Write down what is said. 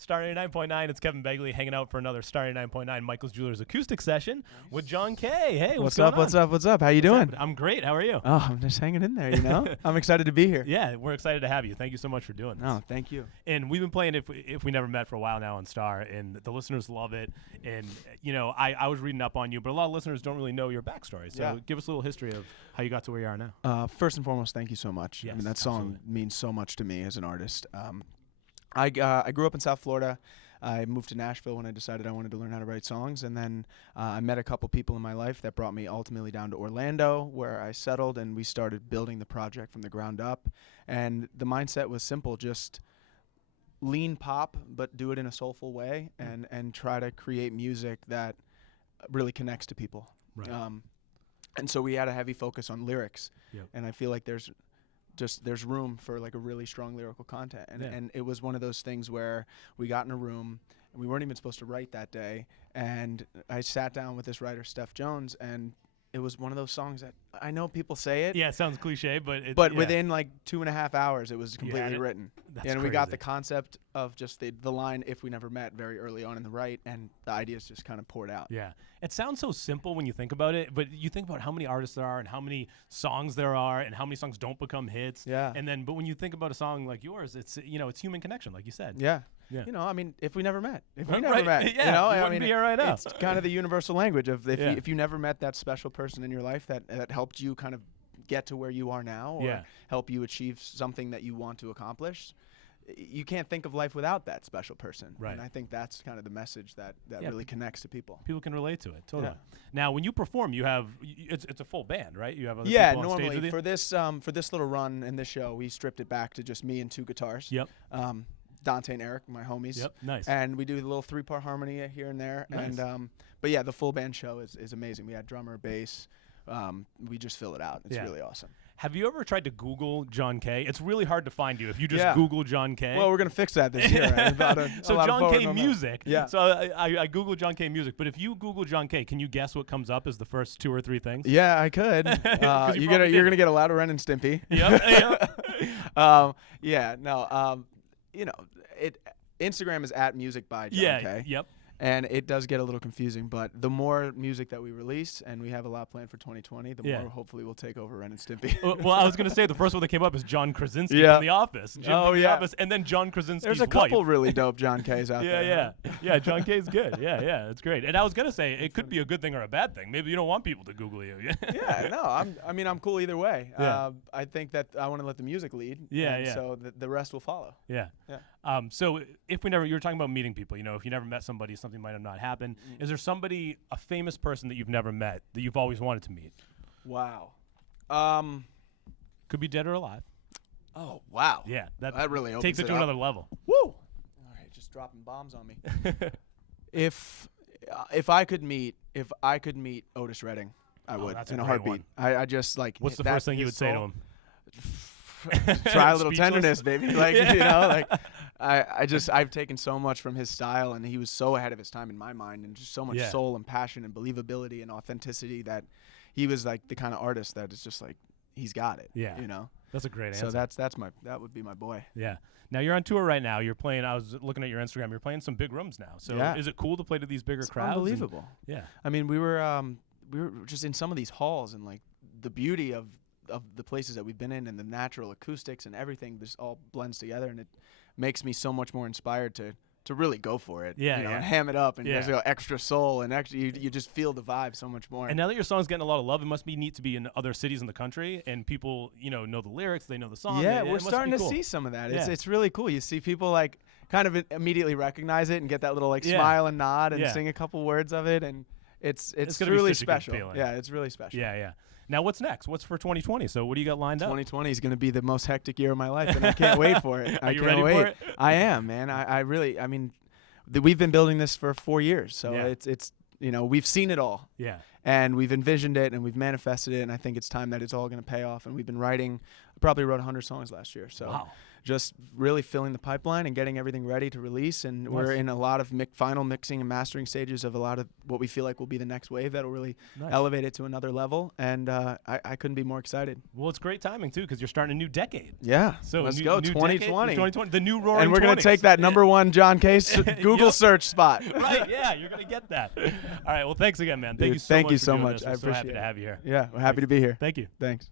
Star 89.9, it's Kevin Begley hanging out for another Star 89.9 Michael's Jewelers acoustic session with John Kay. Hey, what's going on? What's up? How you doing? I'm great. How are you? Oh, I'm just hanging in there, you know? I'm excited to be here. Yeah, we're excited to have you. Thank you so much for doing this. No, thank you. And we've been playing If We Never Met for a while now on Star, and the listeners love it. And, you know, I was reading up on you, but a lot of listeners don't really know your backstory. So give us a little history of how you got to where you are now. First and foremost, thank you so much. Yes, I mean, that song absolutely. means so much to me as an artist. I grew up in South Florida. I moved to Nashville when I decided I wanted to learn how to write songs, and then I met a couple people in my life that brought me ultimately down to Orlando, where I settled, and we started building the project from the ground up. And the mindset was simple, just lean pop, but do it in a soulful way, and try to create music that really connects to people. Right. And so we had a heavy focus on lyrics, and I feel like there's room for like a really strong lyrical content, and it was one of those things where we got in a room and we weren't even supposed to write that day, and I sat down with this writer Steph Jones, and it was one of those songs that I know people say it, Yeah, it sounds cliche, but within like 2.5 hours it was completely written. That's And we crazy. got the concept of just the line "If we never met" very early on in the write, and the ideas just kind of poured out. Yeah. It sounds so simple when you think about it, but you think about how many artists there are and how many songs there are and how many songs don't become hits. Yeah. But when you think about a song like yours, it's it's human connection, like you said. Yeah. Yeah. You know, I mean, if we never met, Right. you know, You I wouldn't mean, be here right now. it's kind of the universal language of Yeah. if you never met that special person in your life that helped you kind of get to where you are now, or help you achieve something that you want to accomplish, you can't think of life without that special person. Right. And I think that's kind of the message that really connects to people. People can relate to it, totally. Now, when you perform, you have it's a full band, right? You have other Yeah, people on stage with normally you? for this little run in this show, we stripped it back to just me and 2 guitars. Yep. Dante and Eric, my homies. Yep. Nice. And we do a little 3-part harmony here and there. Nice. And but yeah, the full band show is amazing. We had drummer, bass. We just fill it out. It's really awesome. Have you ever tried to Google John Kay? It's really hard to find you if you just Yeah. Google John Kay. Well, we're gonna fix that this year. Right? So John Kay music. Yeah. So I Google John Kay music, but if you Google John Kay, can you guess what comes up as the first 2 or 3 things? Yeah, I could. You're gonna get a lot of Ren and Stimpy. Yep. Yeah. No. You know, Instagram is @music by John Kay. Yep. And it does get a little confusing, but the more music that we release, and we have a lot planned for 2020, the more hopefully we'll take over Ren and Stimpy. Well, I was going to say the first one that came up is John Krasinski Yeah. from The Office. Jim Oh, from The yeah. Office, and then John Krasinski's There's a couple wife. really dope John Kays out there. Yeah, John Kay's good. Yeah, it's great. And I was going to say, it could be a good thing or a bad thing. Maybe you don't want people to Google you. Yeah, no, I'm cool either way. Yeah. I think that I want to let the music lead. Yeah, and yeah. So the rest will follow. Yeah. So if we never, you were talking about meeting people, if you never met somebody, something might have not happened. Is there somebody, a famous person that you've never met that you've always wanted to meet? Wow. Could be dead or alive. Oh, wow. Yeah. That really opens takes it to up. another level. Woo! All right, just dropping bombs on me. If I could meet Otis Redding, I would that's in a a great heartbeat. one. I just like. What's the that- first thing you his would say to soul- him? Try a little Speechless? tenderness, baby. Like I've taken so much from his style, and he was so ahead of his time in my mind, and just so much soul and passion and believability and authenticity that he was like the kind of artist that is just like he's got it. Yeah. That's a great answer. So that would be my boy. Yeah. Now you're on tour right now. You're playing. I was looking at your Instagram. You're playing some big rooms now. So is it cool to play to these bigger It's crowds? unbelievable. Yeah. I mean, we were just in some of these halls, and like the beauty of the places that we've been in, and the natural acoustics and everything just all blends together, and it makes me so much more inspired to really go for it. Yeah, and yeah. ham it up and Yeah. just go extra soul, and extra, you just feel the vibe so much more. And now that your song's getting a lot of love, it must be neat to be in other cities in the country and people, know the lyrics, they know the song. Yeah, It we're must be starting to cool. see some of that. Yeah. It's really cool. You see people like kind of immediately recognize it and get that little like Yeah. smile and nod and Yeah. sing a couple words of it, and it's gonna be really such a good special. feeling. Yeah, it's really special. Yeah. Now what's next? What's for 2020? So what do you got lined up? 2020 is going to be the most hectic year of my life, and I can't wait for it. Are I you can't ready wait. for it? I am, man. I really, I mean, we've been building this for 4 years, so Yeah. it's we've seen it all, Yeah. and we've envisioned it, and we've manifested it, and I think it's time that it's all going to pay off. And we've been writing. I probably wrote 100 songs last year, so Wow. just really filling the pipeline and getting everything ready to release. And we're in a lot of final mixing and mastering stages of a lot of what we feel like will be the next wave that will really elevate it to another level. And I couldn't be more excited. Well, it's great timing, too, because you're starting a new decade. Yeah. So let's go, 2020. 2020, the new roaring And we're going to take that #1 John Case Google search spot. Right, yeah, you're going to get that. All right, well, thanks again, man. Thank Dude, you so much. Thank you so for doing much. this. I We're appreciate so happy to have you here. Yeah, we're happy to be here. Thank you. Thanks.